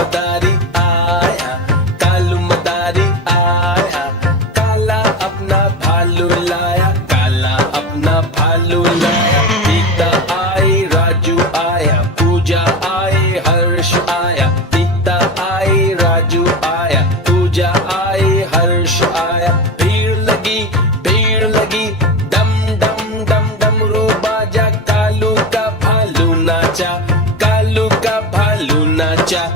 मदारी आया, कालू मदारी आया, काला अपना भालू लाया, काला अपना भालू लाया। सीता आई, राजू आया, पूजा आई, हर्ष आया, सीता आई, राजू आया, पूजा आई, हर्ष आया। भीड़ लगी, डम डम डम डमरू बाजा, कालू का भालू नाचा, कालू का भालू नाचा।